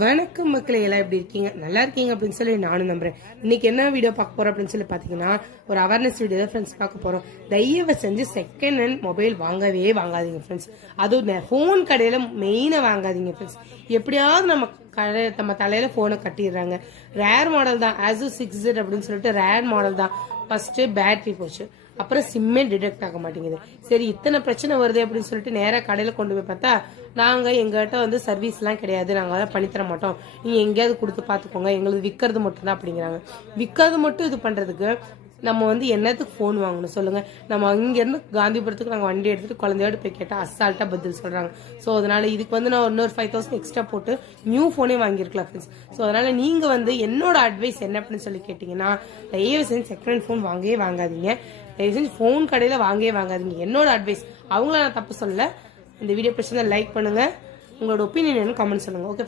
வணக்கம் மக்களே, எல்லாம் எப்படி இருக்கீங்க? நல்லா இருக்கீங்க அப்படின்னு சொல்லி நானும் நம்புறேன். இன்னைக்கு என்ன வீடியோ பார்க்க போறோம் அப்படின்னு சொல்லி பாத்தீங்கன்னா, ஒரு அவேர்னஸ் வீடியோ தான் ஃப்ரெண்ட்ஸ் பார்க்க போறோம். தயவு செஞ்சு செகண்ட் ஹேண்ட் மொபைல் வாங்கவே வாங்காதீங்க ஃப்ரெண்ட்ஸ். அதுவும் போன் கடையில மெயினா வாங்காதீங்க ஃப்ரெண்ட்ஸ். எப்படியாவது நம்ம தலையில போனை கட்டிடுறாங்க. ரேர் மாடல் தான், ASUS 6Z அப்படின்னு சொல்லிட்டு ரேர் மாடல் தான். ஃபர்ஸ்ட் பேட்டரி போச்சு, அப்புறம் சிம்மே டிடெக்ட் ஆக மாட்டேங்குது. சரி, இத்தனை பிரச்சனை வருது அப்படின்னு சொல்லிட்டு நேரா கடையில கொண்டு போய் பார்த்தா, நாங்க எங்ககிட்ட வந்து சர்வீஸ் எல்லாம் கிடையாது, நாங்க அதை பண்ணித்தர மாட்டோம், நீங்க எங்கேயாவது கொடுத்து பாத்துக்கோங்க, எங்களுக்கு விற்கிறது மட்டும் தான் அப்படிங்கிறாங்க. விற்கிறது மட்டும் இது பண்றதுக்கு நம்ம வந்து என்னத்துக்கு போன் வாங்கணும் சொல்லுங்க? நம்ம இங்க இருந்து காந்திபுரத்துக்கு நாங்க வண்டி எடுத்துட்டு குழந்தையோட போய் கேட்டா அசால்ட்டா பதில் சொல்றாங்க. சோ அதனால இதுக்கு வந்து நான் இன்னொரு 5000 எக்ஸ்ட்ரா போட்டு நியூ போனே வாங்கிருக்கலாம் ஃப்ரெண்ட்ஸ். சோ அதனால நீங்க வந்து என்னோட அட்வைஸ் என்ன அப்படின்னு சொல்லி கேட்டீங்கன்னா, தயவு செஞ்சு செகண்ட் ஹேண்ட் போன் வாங்கவே வாங்காதீங்க. தயவு செஞ்சு போன் கடையில வாங்கவே வாங்காதீங்க. என்னோட அட்வைஸ். அவங்கள நான் தப்பு சொல்லல. இந்த வீடியோ பிடிச்சிருந்தா லைக் பண்ணுங்க, உங்களோட ஒப்பீனியன் என்ன கமெண்ட் சொல்லுங்க. ஓகே.